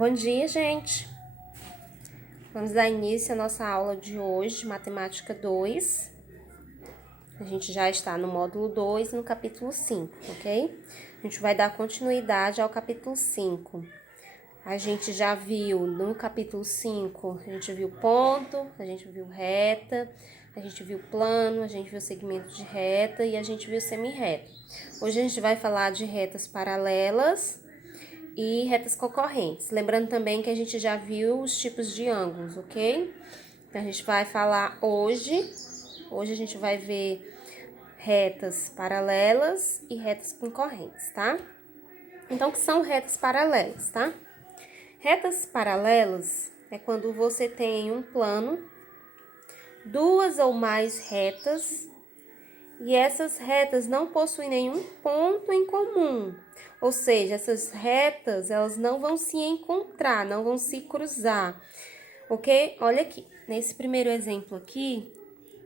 Bom dia, gente! Vamos dar início à nossa aula de hoje, Matemática 2. A gente já está no módulo 2, no capítulo 5, ok? A gente vai dar continuidade ao capítulo 5. A gente já viu no capítulo 5, a gente viu ponto, a gente viu reta, a gente viu plano, a gente viu segmento de reta e a gente viu semirreta. Hoje a gente vai falar de retas paralelas e retas concorrentes. Lembrando também que a gente já viu os tipos de ângulos, ok? Então, a gente vai falar hoje a gente vai ver retas paralelas e retas concorrentes, tá? Então, o que são retas paralelas, tá? Retas paralelas é quando você tem um plano, duas ou mais retas, e essas retas não possuem nenhum ponto em comum. Ou seja, essas retas, elas não vão se encontrar, não vão se cruzar, ok? Olha aqui, nesse primeiro exemplo aqui,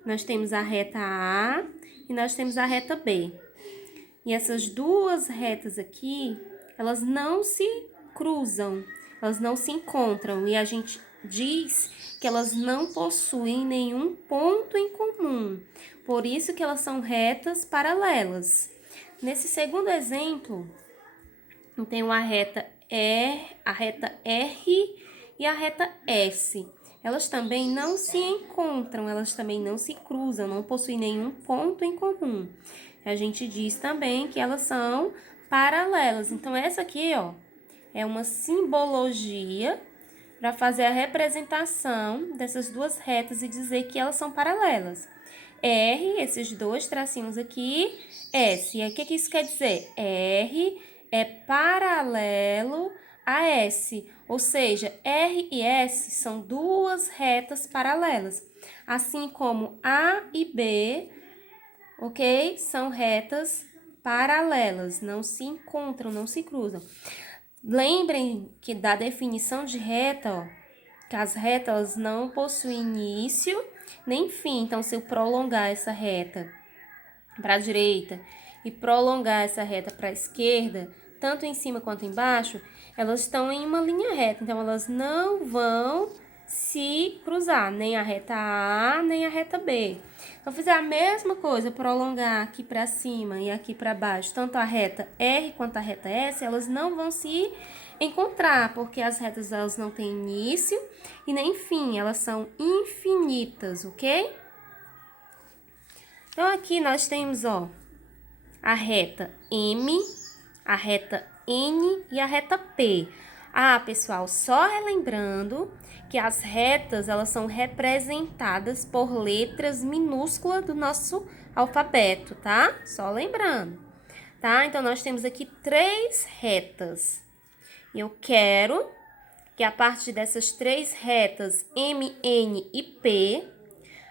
nós temos a reta A e nós temos a reta B. E essas duas retas aqui, elas não se cruzam, elas não se encontram. E a gente diz que elas não possuem nenhum ponto em comum. Por isso que elas são retas paralelas. Nesse segundo exemplo, eu tenho a reta R e a reta S. Elas também não se encontram, elas também não se cruzam, não possuem nenhum ponto em comum. A gente diz também que elas são paralelas. Então, essa aqui, ó, é uma simbologia para fazer a representação dessas duas retas e dizer que elas são paralelas. R, esses dois tracinhos aqui, S. E o que isso quer dizer? R é paralelo a S, ou seja, R e S são duas retas paralelas, assim como A e B, ok? São retas paralelas, não se encontram, não se cruzam. Lembrem que da definição de reta, ó, que as retas não possuem início nem fim. Então, se eu prolongar essa reta para a direita e prolongar essa reta para a esquerda, tanto em cima quanto embaixo, elas estão em uma linha reta. Então, elas não vão se cruzar, nem a reta A, nem a reta B. Então, fizer a mesma coisa, prolongar aqui para cima e aqui para baixo, tanto a reta R quanto a reta S, elas não vão se encontrar, porque as retas elas não têm início e nem fim, elas são infinitas, ok? Então, aqui nós temos, ó, a reta M, a reta N e a reta P. Ah, pessoal, só relembrando que as retas, elas são representadas por letras minúsculas do nosso alfabeto, tá? Só lembrando, tá? Então, nós temos aqui 3 retas. Eu quero que a partir dessas 3 retas, M, N e P,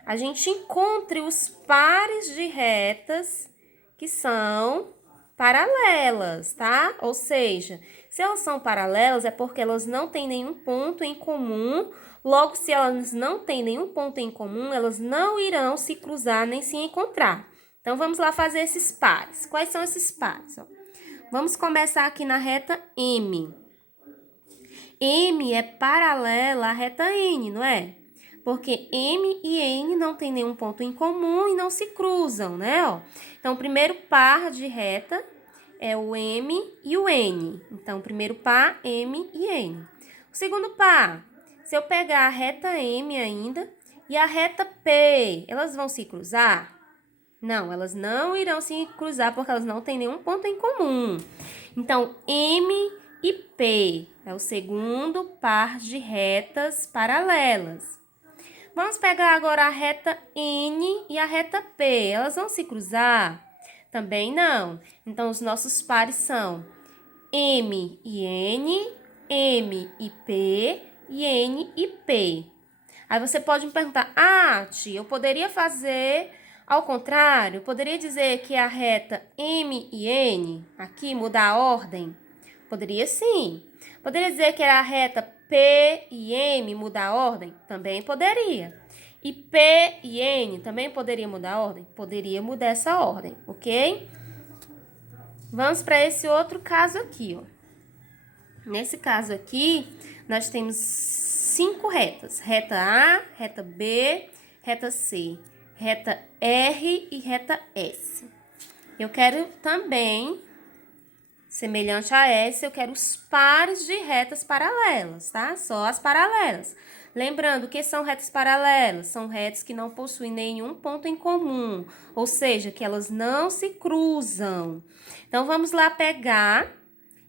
a gente encontre os pares de retas que são paralelas, tá? Ou seja, se elas são paralelas é porque elas não têm nenhum ponto em comum. Logo, se elas não têm nenhum ponto em comum, elas não irão se cruzar nem se encontrar. Então, vamos lá fazer esses pares. Quais são esses pares? Ó, vamos começar aqui na reta M. M é paralela à reta N, não é? Porque M e N não tem nenhum ponto em comum e não se cruzam, né? Ó. Então, o primeiro par de reta é o M e o N. Então, o primeiro par, M e N. O segundo par, se eu pegar a reta M ainda e a reta P, elas vão se cruzar? Não, elas não irão se cruzar porque elas não têm nenhum ponto em comum. Então, M e P é o segundo par de retas paralelas. Vamos pegar agora a reta N e a reta P. Elas vão se cruzar? Também não. Então, os nossos pares são M e N, M e P e N e P. Aí você pode me perguntar, tia, eu poderia fazer ao contrário? Eu poderia dizer que a reta M e N, aqui, mudar a ordem? Poderia sim. Poderia dizer que era a reta P e M mudar a ordem? Também poderia. E P e N também poderia mudar a ordem? Poderia mudar essa ordem, ok? Vamos para esse outro caso aqui, ó. Nesse caso aqui, nós temos 5 retas. Reta A, reta B, reta C, reta R e reta S. Eu quero também, semelhante a S, eu quero os pares de retas paralelas, tá? Só as paralelas. Lembrando, o que são retas paralelas? São retas que não possuem nenhum ponto em comum, ou seja, que elas não se cruzam. Então, vamos lá pegar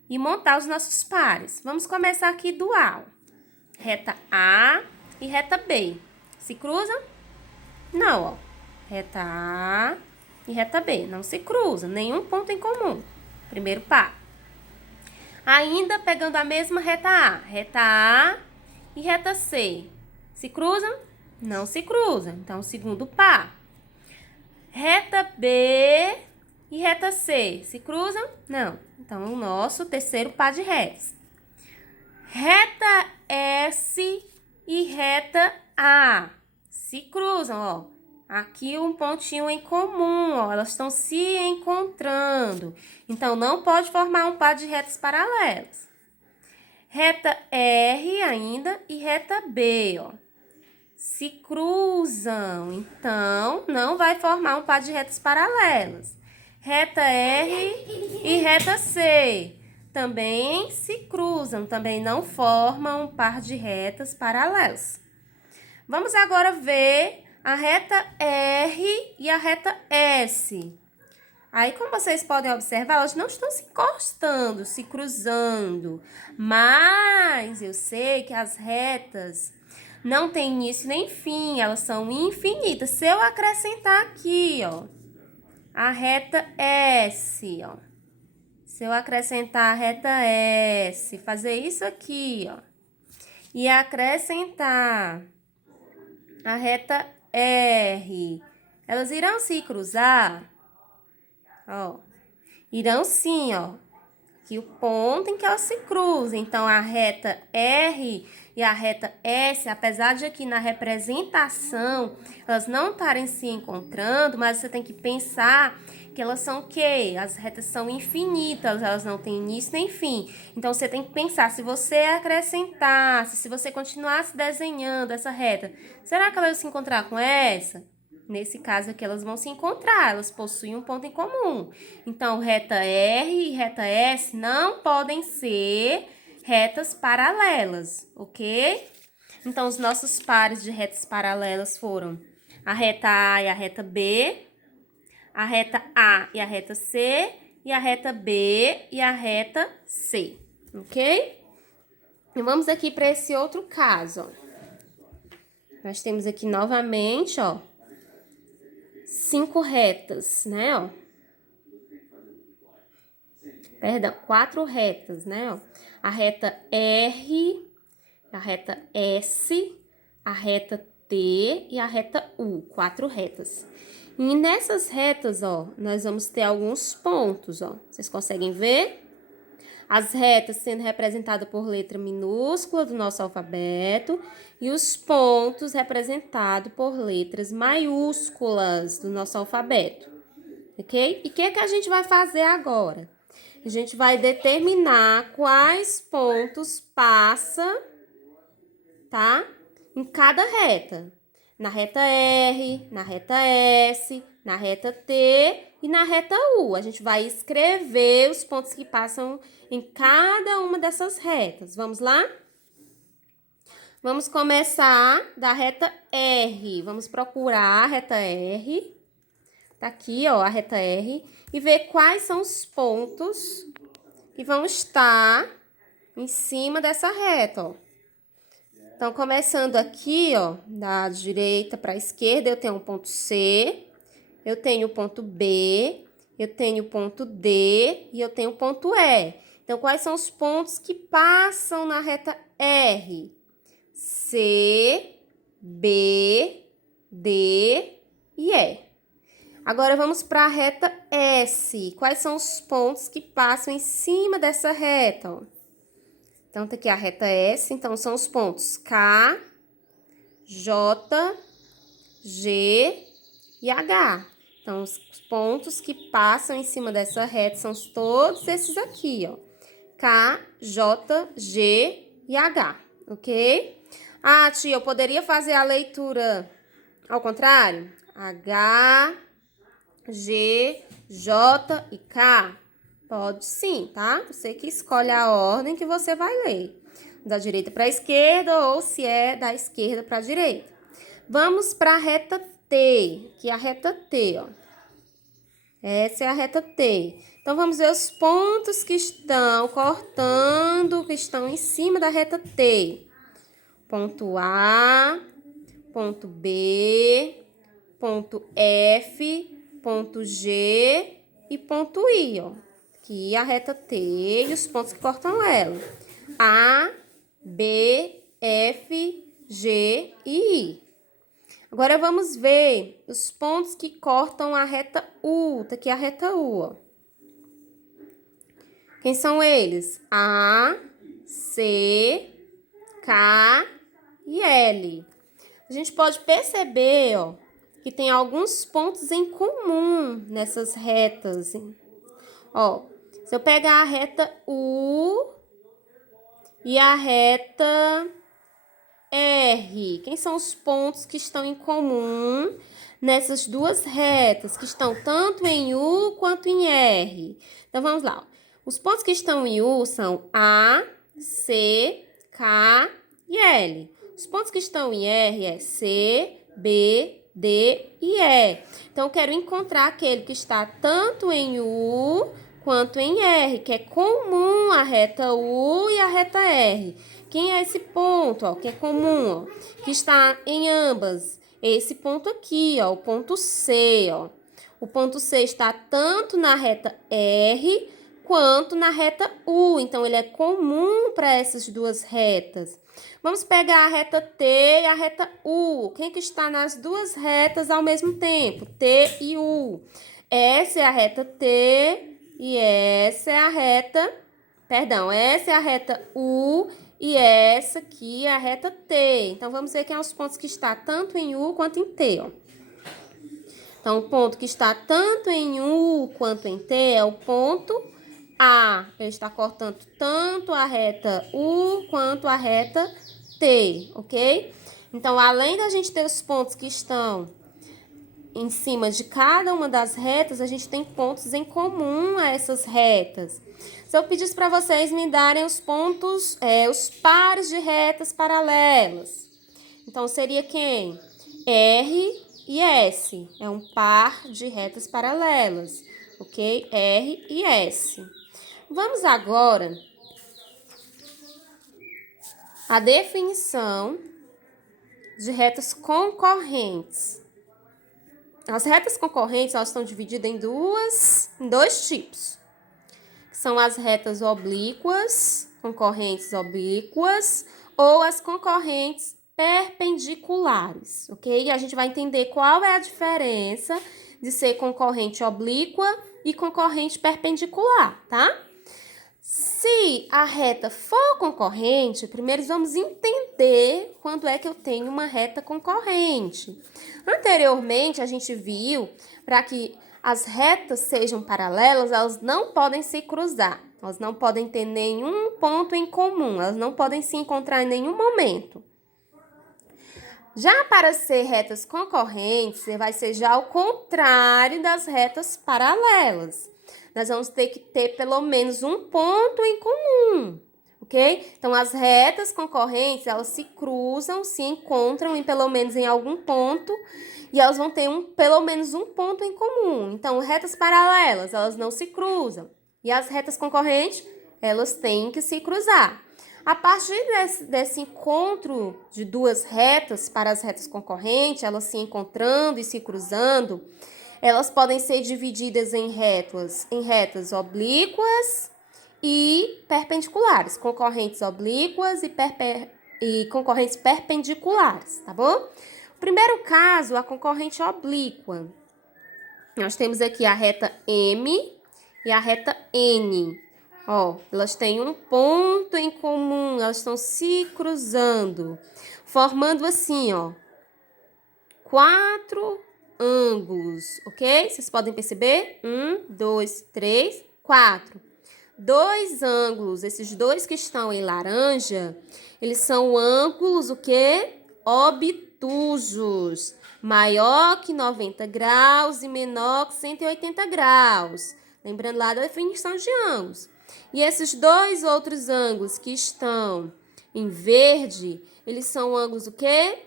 e montar os nossos pares. Vamos começar aqui do A. Reta A e reta B. Se cruzam? Não, ó. Reta A e reta B. Não se cruzam, nenhum ponto em comum. Primeiro par. Ainda pegando a mesma reta A e reta C. Se cruzam? Não se cruzam. Então, segundo par. Reta B e reta C. Se cruzam? Não. Então, o nosso terceiro par de retas. Reta S e reta A. Se cruzam, ó. Aqui um pontinho em comum, ó. Elas estão se encontrando. Então, não pode formar um par de retas paralelas. Reta R ainda e reta B, ó. Se cruzam. Então, não vai formar um par de retas paralelas. Reta R e reta C também se cruzam, também não formam um par de retas paralelas. Vamos agora ver a reta R e a reta S. Aí, como vocês podem observar, elas não estão se encostando, se cruzando. Mas eu sei que as retas não têm início nem fim, elas são infinitas. Se eu acrescentar aqui, ó, a reta S, ó. Se eu acrescentar a reta S, fazer isso aqui, ó, e acrescentar a reta R, elas irão se cruzar? Ó, irão sim, ó. Aqui o ponto em que elas se cruzam. Então, a reta R e a reta S, apesar de aqui na representação elas não estarem se encontrando, mas você tem que pensar que elas são o quê? As retas são infinitas, elas não têm início nem fim. Então, você tem que pensar, se você acrescentasse, se você continuasse desenhando essa reta, será que ela ia se encontrar com essa? Nesse caso aqui, elas vão se encontrar, elas possuem um ponto em comum. Então, reta R e reta S não podem ser retas paralelas, ok? Então, os nossos pares de retas paralelas foram a reta A e a reta B, a reta A e a reta C, e a reta B e a reta C, ok? E vamos aqui para esse outro caso, ó. Nós temos aqui novamente, ó, 5 retas, né, ó. Perdão, 4 retas, né, ó. A reta R, a reta S, a reta T e a reta U, 4 retas. E nessas retas, ó, nós vamos ter alguns pontos, ó. Vocês conseguem ver? As retas sendo representadas por letra minúscula do nosso alfabeto e os pontos representados por letras maiúsculas do nosso alfabeto, ok? E o que a gente vai fazer agora? A gente vai determinar quais pontos passa, tá? Em cada reta. Na reta R, na reta S, na reta T e na reta U. A gente vai escrever os pontos que passam em cada uma dessas retas. Vamos lá? Vamos começar da reta R. Vamos procurar a reta R. Tá aqui, ó, a reta R. E ver quais são os pontos que vão estar em cima dessa reta, ó. Então, começando aqui, ó, da direita para a esquerda, eu tenho um ponto C, eu tenho o ponto B, eu tenho o ponto D e eu tenho o ponto E. Então, quais são os pontos que passam na reta R? C, B, D e E. Agora, vamos para a reta S. Quais são os pontos que passam em cima dessa reta, ó? Então, tá aqui a reta S, então são os pontos K, J, G e H. Então, os pontos que passam em cima dessa reta são todos esses aqui, ó. K, J, G e H, ok? Ah, tia, eu poderia fazer a leitura ao contrário? H, G, J e K? Pode sim, tá? Você que escolhe a ordem que você vai ler. Da direita para a esquerda ou se é da esquerda para a direita. Vamos para a reta T, que é a reta T, ó. Essa é a reta T. Então, vamos ver os pontos que estão cortando, que estão em cima da reta T. Ponto A, ponto B, ponto F, ponto G e ponto I, ó. Aqui a reta T e os pontos que cortam ela. A, B, F, G e I. Agora, vamos ver os pontos que cortam a reta U. Tá aqui a reta U, ó. Quem são eles? A, C, K e L. A gente pode perceber, ó, que tem alguns pontos em comum nessas retas. Ó, se eu pegar a reta U e a reta R, quem são os pontos que estão em comum nessas duas retas, que estão tanto em U quanto em R? Então, vamos lá. Os pontos que estão em U são A, C, K e L. Os pontos que estão em R é C, B, D e E. Então, eu quero encontrar aquele que está tanto em U quanto em R, que é comum a reta U e a reta R. Quem é esse ponto, ó, que é comum, ó, que está em ambas? Esse ponto aqui, ó, o ponto C, ó. O ponto C está tanto na reta R quanto na reta U. Então, ele é comum para essas duas retas. Vamos pegar a reta T e a reta U. Quem que está nas duas retas ao mesmo tempo? T e U. Essa é a reta T e essa é a reta... Perdão, essa é a reta U e essa aqui é a reta T. Então, vamos ver quem é os pontos que está tanto em U quanto em T, ó. Então, o ponto que está tanto em U quanto em T é o ponto A. Ele está cortando tanto a reta U quanto a reta T, ok? Então, além da gente ter os pontos que estão em cima de cada uma das retas, a gente tem pontos em comum a essas retas. Se eu pedisse para vocês me darem os pontos, os pares de retas paralelas. Então, seria quem? R e S. É um par de retas paralelas, ok? R e S. Vamos agora à definição de retas concorrentes. As retas concorrentes, elas estão divididas em dois tipos. São as retas oblíquas, concorrentes oblíquas, ou as concorrentes perpendiculares, ok? E a gente vai entender qual é a diferença de ser concorrente oblíqua e concorrente perpendicular, tá? Se a reta for concorrente, primeiro vamos entender quando é que eu tenho uma reta concorrente. Anteriormente, a gente viu, para que as retas sejam paralelas, elas não podem se cruzar. Elas não podem ter nenhum ponto em comum, elas não podem se encontrar em nenhum momento. Já para ser retas concorrentes, vai ser já o contrário das retas paralelas. Nós vamos ter que ter pelo menos um ponto em comum, ok? Então, as retas concorrentes, elas se cruzam, se encontram pelo menos em algum ponto, e elas vão ter pelo menos um ponto em comum. Então, retas paralelas, elas não se cruzam. E as retas concorrentes, elas têm que se cruzar. A partir desse encontro de duas retas para as retas concorrentes, elas se encontrando e se cruzando, elas podem ser divididas em retas oblíquas e perpendiculares, concorrentes oblíquas e concorrentes perpendiculares, tá bom? O primeiro caso, a concorrente oblíqua. Nós temos aqui a reta M e a reta N. Ó, elas têm um ponto em comum, elas estão se cruzando, formando assim, ó, 4 ângulos, ok? Vocês podem perceber? 1, 2, 3, 4. dois ângulos, esses dois que estão em laranja, eles são ângulos o quê? Obtusos, maior que 90 graus e menor que 180 graus. Lembrando lá da definição de ângulos. E esses dois outros ângulos que estão em verde, eles são ângulos o quê?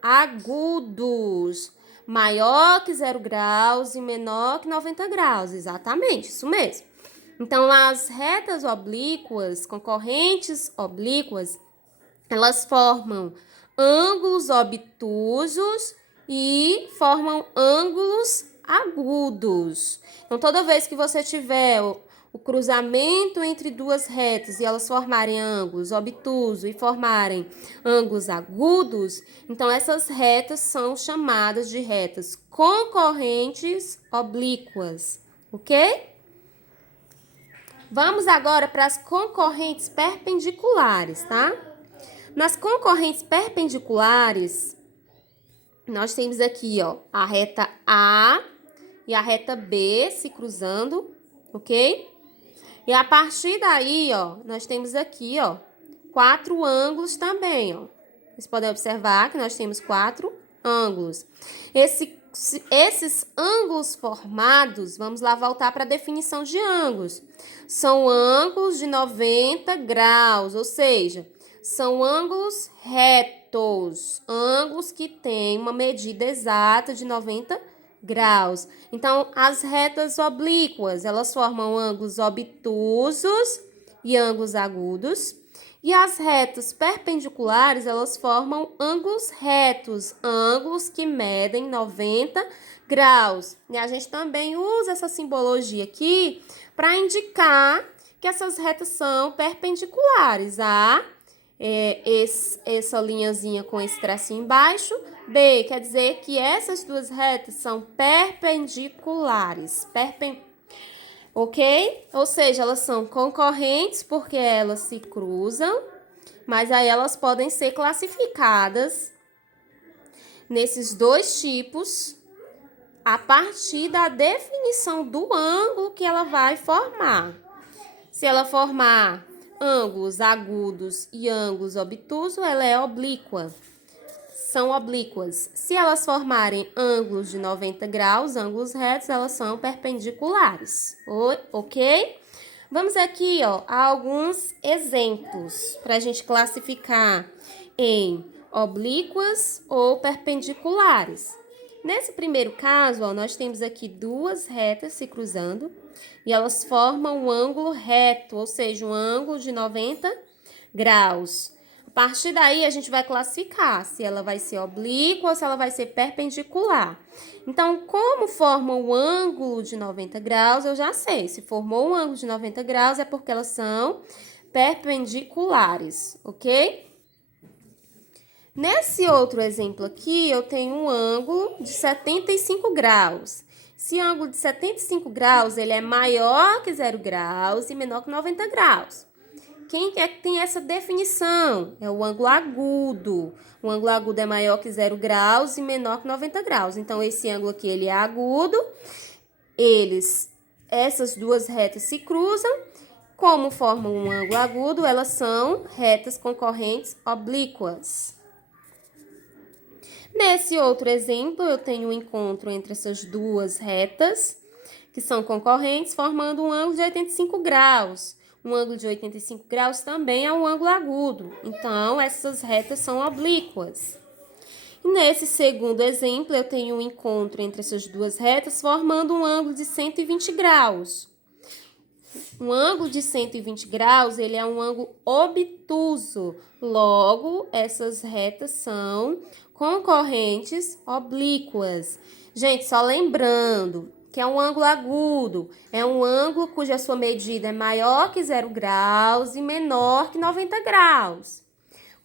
Agudos, maior que 0 graus e menor que 90 graus. Exatamente, isso mesmo. Então, as retas oblíquas, concorrentes oblíquas, elas formam ângulos obtusos e formam ângulos agudos. Então, toda vez que você tiver o cruzamento entre duas retas e elas formarem ângulos obtusos e formarem ângulos agudos, então essas retas são chamadas de retas concorrentes oblíquas, ok? Vamos agora para as concorrentes perpendiculares, tá? Nas concorrentes perpendiculares, nós temos aqui, ó, a reta A e a reta B se cruzando, ok? E a partir daí, ó, nós temos aqui, ó, 4 ângulos também, ó. Vocês podem observar que nós temos 4 ângulos. Esses ângulos formados, vamos lá voltar para a definição de ângulos. São ângulos de 90 graus, ou seja, são ângulos retos, ângulos que têm uma medida exata de 90 graus. Então, as retas oblíquas, elas formam ângulos obtusos e ângulos agudos. E as retas perpendiculares, elas formam ângulos retos, ângulos que medem 90 graus. E a gente também usa essa simbologia aqui para indicar que essas retas são perpendiculares. A, essa linhazinha com esse tracinho embaixo. B, quer dizer que essas duas retas são perpendiculares. Ok? Ou seja, elas são concorrentes porque elas se cruzam, mas aí elas podem ser classificadas nesses dois tipos a partir da definição do ângulo que ela vai formar. Se ela formar ângulos agudos e ângulos obtusos, ela é oblíqua. São oblíquas. Se elas formarem ângulos de 90 graus, ângulos retos, elas são perpendiculares, ok? Vamos aqui, ó, a alguns exemplos para a gente classificar em oblíquas ou perpendiculares. Nesse primeiro caso, ó, nós temos aqui duas retas se cruzando e elas formam um ângulo reto, ou seja, um ângulo de 90 graus. A partir daí, a gente vai classificar se ela vai ser oblíqua ou se ela vai ser perpendicular. Então, como forma o ângulo de 90 graus, eu já sei. Se formou um ângulo de 90 graus, é porque elas são perpendiculares, ok? Nesse outro exemplo aqui, eu tenho um ângulo de 75 graus. Esse ângulo de 75 graus, ele é maior que 0 graus e menor que 90 graus. Quem é que tem essa definição? É o ângulo agudo. O ângulo agudo é maior que 0 graus e menor que 90 graus. Então, esse ângulo aqui, ele é agudo. Essas duas retas se cruzam. Como formam um ângulo agudo, elas são retas concorrentes oblíquas. Nesse outro exemplo, eu tenho um encontro entre essas duas retas, que são concorrentes, formando um ângulo de 85 graus. Um ângulo de 85 graus também é um ângulo agudo. Então, essas retas são oblíquas. E nesse segundo exemplo, eu tenho um encontro entre essas duas retas, formando um ângulo de 120 graus. Um ângulo de 120 graus, ele é um ângulo obtuso. Logo, essas retas são concorrentes oblíquas. Gente, só lembrando que é um ângulo agudo, é um ângulo cuja sua medida é maior que 0 graus e menor que 90 graus.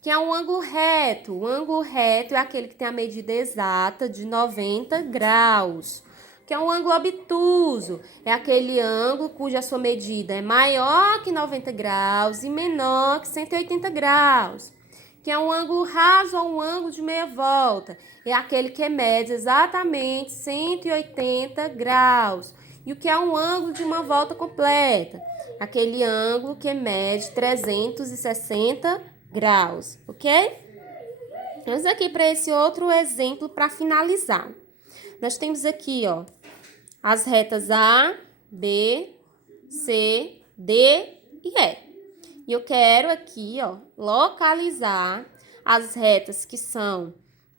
Que é um ângulo reto. O ângulo reto é aquele que tem a medida exata de 90 graus. Que é um ângulo obtuso, é aquele ângulo cuja sua medida é maior que 90 graus e menor que 180 graus. Que é um ângulo raso ou um ângulo de meia volta, é aquele que mede exatamente 180 graus. E o que é um ângulo de uma volta completa? Aquele ângulo que mede 360 graus, ok? Vamos aqui para esse outro exemplo para finalizar. Nós temos aqui, ó, as retas A, B, C, D e E. E eu quero aqui, ó, localizar as retas que são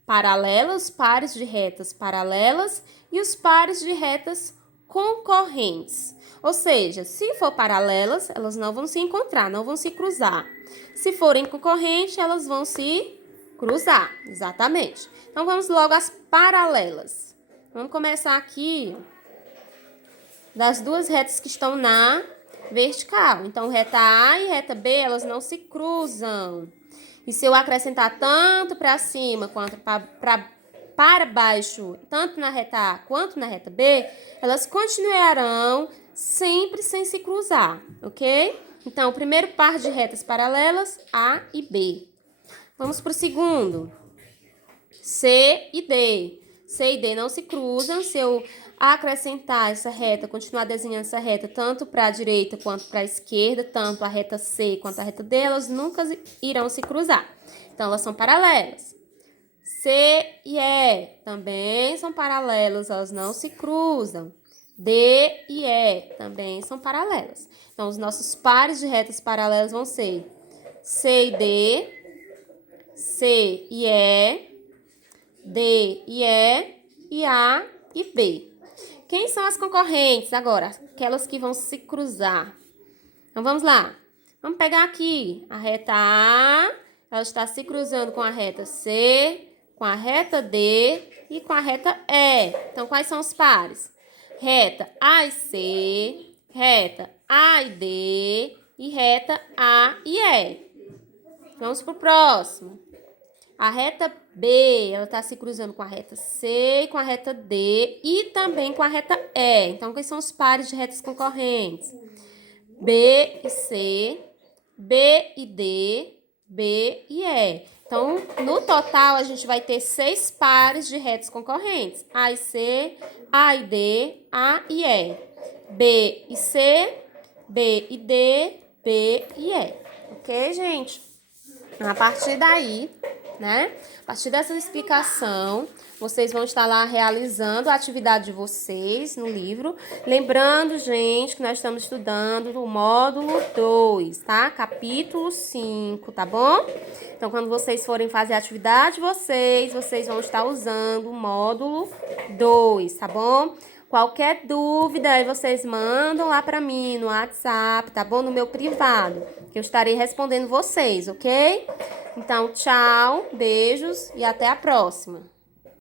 paralelas, pares de retas paralelas e os pares de retas concorrentes. Ou seja, se for paralelas, elas não vão se encontrar, não vão se cruzar. Se forem concorrentes, elas vão se cruzar, exatamente. Então, vamos logo às paralelas. Vamos começar aqui das duas retas que estão na vertical. Então, reta A e reta B, elas não se cruzam. E se eu acrescentar tanto para cima quanto para baixo, tanto na reta A quanto na reta B, elas continuarão sempre sem se cruzar, ok? Então, o primeiro par de retas paralelas, A e B. Vamos para o segundo. C e D. C e D não se cruzam. Se eu acrescentar essa reta, continuar desenhando essa reta tanto para a direita quanto para a esquerda, tanto a reta C quanto a reta D, elas nunca irão se cruzar. Então, elas são paralelas. C e E também são paralelas, elas não se cruzam. D e E também são paralelas. Então, os nossos pares de retas paralelas vão ser C e D, C e E, D e E e A e B. Quem são as concorrentes agora? Aquelas que vão se cruzar. Então, vamos lá. Vamos pegar aqui a reta A, ela está se cruzando com a reta C, com a reta D e com a reta E. Então, quais são os pares? Reta A e C, reta A e D e reta A e E. Vamos para o próximo. A reta B, ela está se cruzando com a reta C, com a reta D e também com a reta E. Então, quais são os pares de retas concorrentes? B e C, B e D, B e E. Então, no total, a gente vai ter 6 pares de retas concorrentes. A e C, A e D, A e E. B e C, B e D, B e E. Ok, gente? A partir daí, né? A partir dessa explicação, vocês vão estar lá realizando a atividade de vocês no livro. Lembrando, gente, que nós estamos estudando o módulo 2, tá? Capítulo 5, tá bom? Então, quando vocês forem fazer a atividade de vocês vão estar usando o módulo 2, tá bom? Qualquer dúvida, aí vocês mandam lá para mim no WhatsApp, tá bom? No meu privado, que eu estarei respondendo vocês, ok? Então, tchau, beijos e até a próxima.